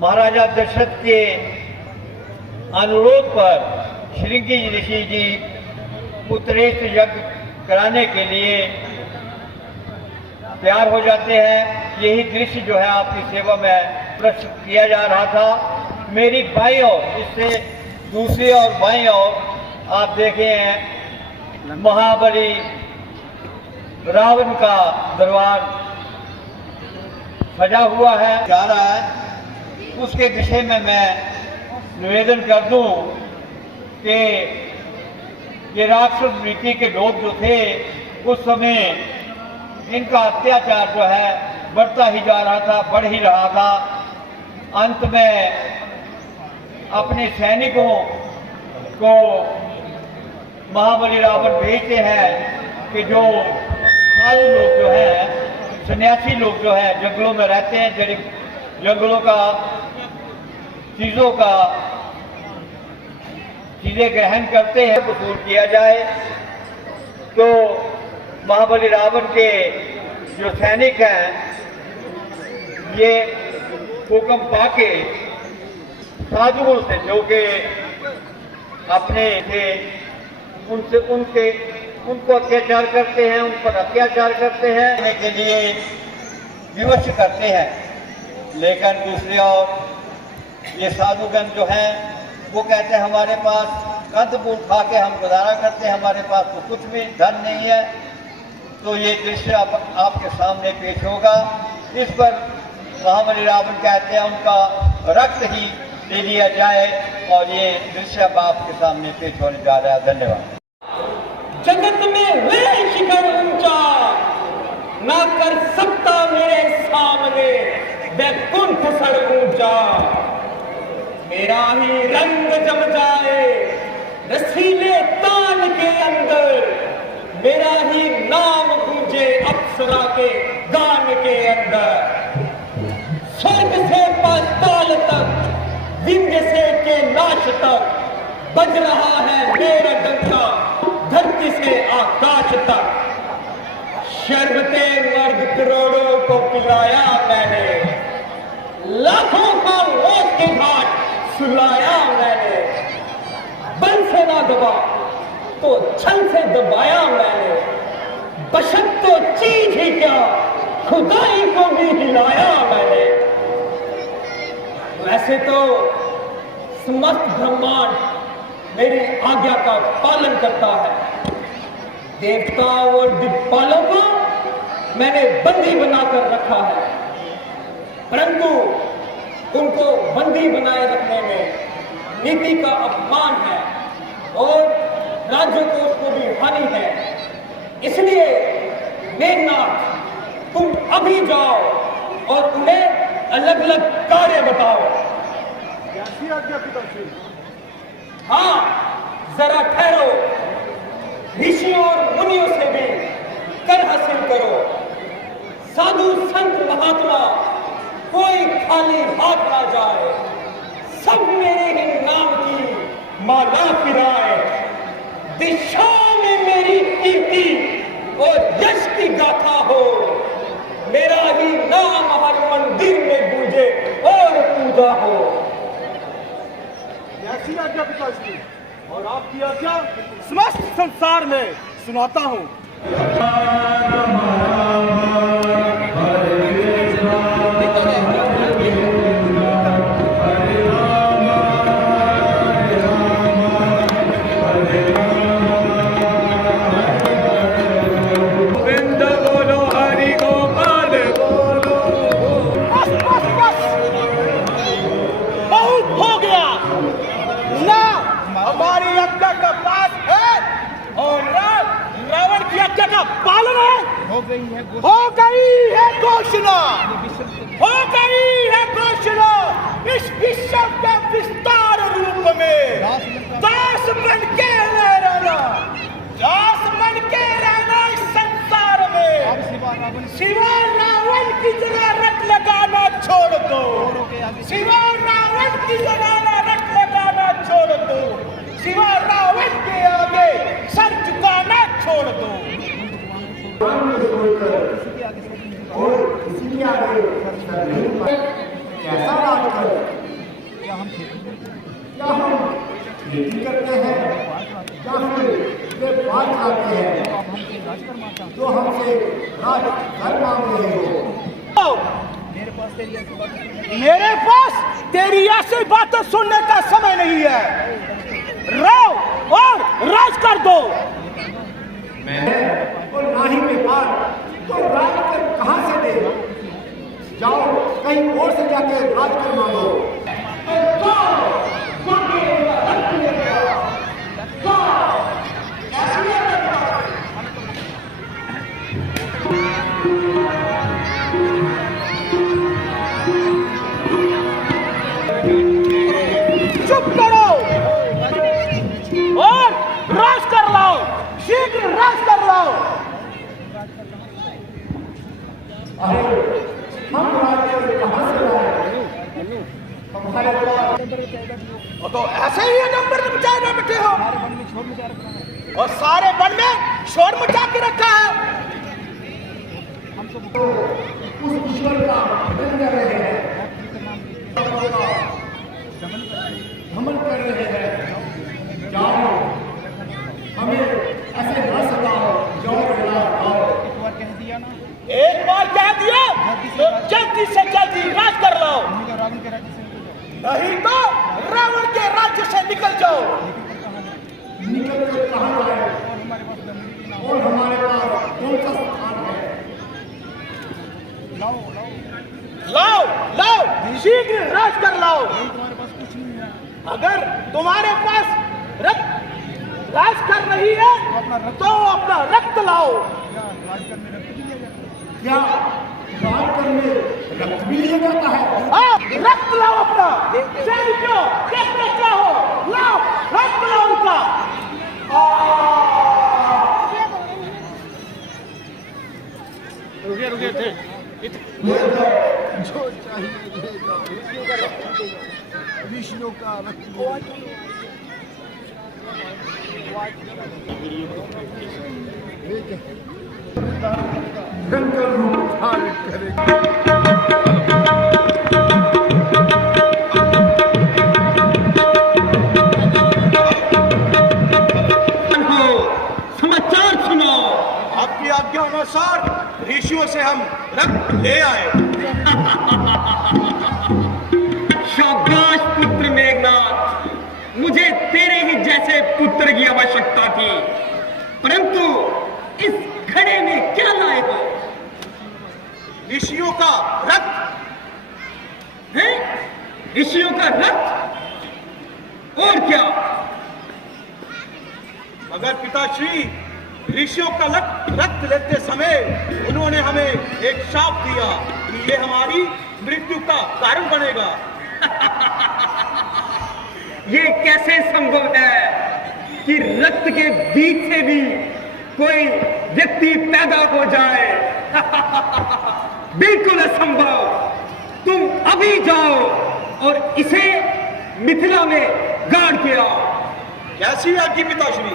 महाराजा दशरथ के अनुरोध पर श्रृंगी ऋषि जी पुत्रेष्ट यज्ञ कराने के लिए तैयार हो जाते हैं। यही दृश्य जो है आपकी सेवा में प्रस्तुत किया जा रहा था। मेरी बाईं ओर, इससे दूसरी और बाईं ओर आप देखे हैं महाबली रावण का दरबार सजा हुआ है, जा रहा है। उसके विषय में मैं निवेदन कर दूं कि ये राक्षस वृत्ति के लोग जो थे उस समय इनका अत्याचार जो है बढ़ता ही जा रहा था, बढ़ ही रहा था। अंत में अपने सैनिकों को महाबली रावण भेजते हैं कि जो साधु लोग जो है, सन्यासी लोग जो है जंगलों में रहते हैं, जंगलों का चीजें ग्रहण करते हैं, वसूल किया जाए। तो महाबली रावण के जो सैनिक हैं ये हुक्म पाके साधुओं से जो कि अपने थे उनको अत्याचार करते हैं, उन पर अत्याचार करते हैं के लिए विवश करते हैं। लेकिन दूसरी ओर ये साधुगण जो हैं वो कहते हैं हमारे पास कंद मूल खा के हम गुजारा करते हैं, हमारे पास तो कुछ भी धन नहीं है। तो ये दृश्य आपके सामने पेश होगा। इस पर महाबली रावण कहते हैं उनका रक्त ही ले लिया जाए और ये दृश्य अब आपके सामने पेश होने जा रहा है। धन्यवाद। जगत में वह शिखर ऊंचा ना कर सकता मेरे सामने वैकुंठ सर ऊंचा। मेरा ही रंग जम जाए रसीले ताल के अंदर, मेरा ही नाम गूंजे अप्सरा के गान के अंदर। स्वर्ग से पाताल तक, विंध्य से कैलाश तक बज रहा है मेरा डंका, धरती से आकाश तक। शर्बते मर्द करोड़ों को पिलाया मैंने, लाखों को मौत के घाट सुलाया मैंने। बल से ना दबा तो छल से दबाया मैंने, बशर तो चीज ही क्या खुदाई को भी हिलाया मैंने। वैसे तो समस्त ब्रह्मांड मेरी आज्ञा का पालन करता है। देवताओं और दिक्पालों को मैंने बंदी बनाकर रखा है, परंतु उनको बंदी बनाए रखने में नीति का अपमान है और राज्य को उसको भी हानि है। इसलिए मेघनाथ तुम अभी जाओ और उन्हें अलग अलग कार्य बताओ। कैसी आज्ञा पिताश्री? हाँ, जरा ठहरो, ऋषियों और मुनियों से भी कर हासिल करो। साधु संत महात्मा कोई खाली हाथ ना जाए, सब मेरे ही नाम की माला फिराए। दिशा में मेरी कीर्ति और यश की गाथा हो, मेरा ही नाम हर मंदिर में गूंजे और पूजा हो। कैसी आज्ञा पिताश्री? और आपकी आज्ञा समस्त संसार में सुनाता हूँ। हो गई है घोषणा, हो गई है घोषणा। इस विश्व के विस्तार रूप में दास बन के रहना, दास बन के रहना इस संसार में। सिवा रावण की जगह रट लगाना छोड़ दो, सिवा रावण की जगह रट लगाना छोड़ दो, सिवा रावण के आगे सर झुकाना छोड़ दो। और इसी आगे कैसा राज करें? क्या हम खेती करते हैं या फिर ये बात करते हैं जो हमसे राज कर मांग रहे हो? मेरे पास तेरी ऐसी बातें सुनने का समय नहीं है। रहो और राज कर दो। मैं और राही के पास तो राज कर कहां से दे? जाओ कहीं और से जाके राज कर मांगो। चुप करो और राज कर लाओ, शीघ्र राज कर लाओ। हम राज कहां से लाए? हमारे तो ऐसे ही नंबर मचाए बैठे हो और सारे वन में शोर मचा के रखा है। तो उस ईश्वर का भजन कर रहे हैं, भ्रमण कर रहे हैं। जाओ हमें ऐसे न सताओ, जाओ आओ। एक बार कह दिया तो जल्दी से जल्दी राज कर लाओ, नहीं तो रावण के राज्य से निकल जाओ। निकल कर कहां जाए? और हमारे पास कौन सा स्थान है? लाओ लाओ शीघ्र राज कर लाओ। अगर तुम्हारे पास रक्त राज कर रही है तो अपना रक्त लाओ। क्या राज करने रक्त भी लिया जाता है? हाँ, रक्त लाओ अपना। सैनिकों कितने चाहो लाओ, रक्त लाओ उनका। रुकिए थे जो चाहिए विष्णु का रक्त। भयंकर रूप धारण करेगा। समाचार सुनाओ। आपकी आज्ञा अनुसार ऋषियों से हम रक्त ले आए। शाबाश पुत्र मेघनाथ, मुझे तेरे ही जैसे पुत्र की आवश्यकता थी, परंतु इस खड़े में क्या लाए हो? ऋषियों का रक्त है? ऋषियों का रक्त? और क्या? मगर पिताश्री, ऋषियों का रक्त लेते समय उन्होंने हमें एक शाप दिया कि ये हमारी मृत्यु का कारण बनेगा। ये कैसे संभव है कि रक्त के बीच से भी कोई व्यक्ति पैदा हो जाए? बिल्कुल असंभव। तुम अभी जाओ और इसे मिथिला में गाड़ के आओ। कैसी आज्ञा पिताश्री?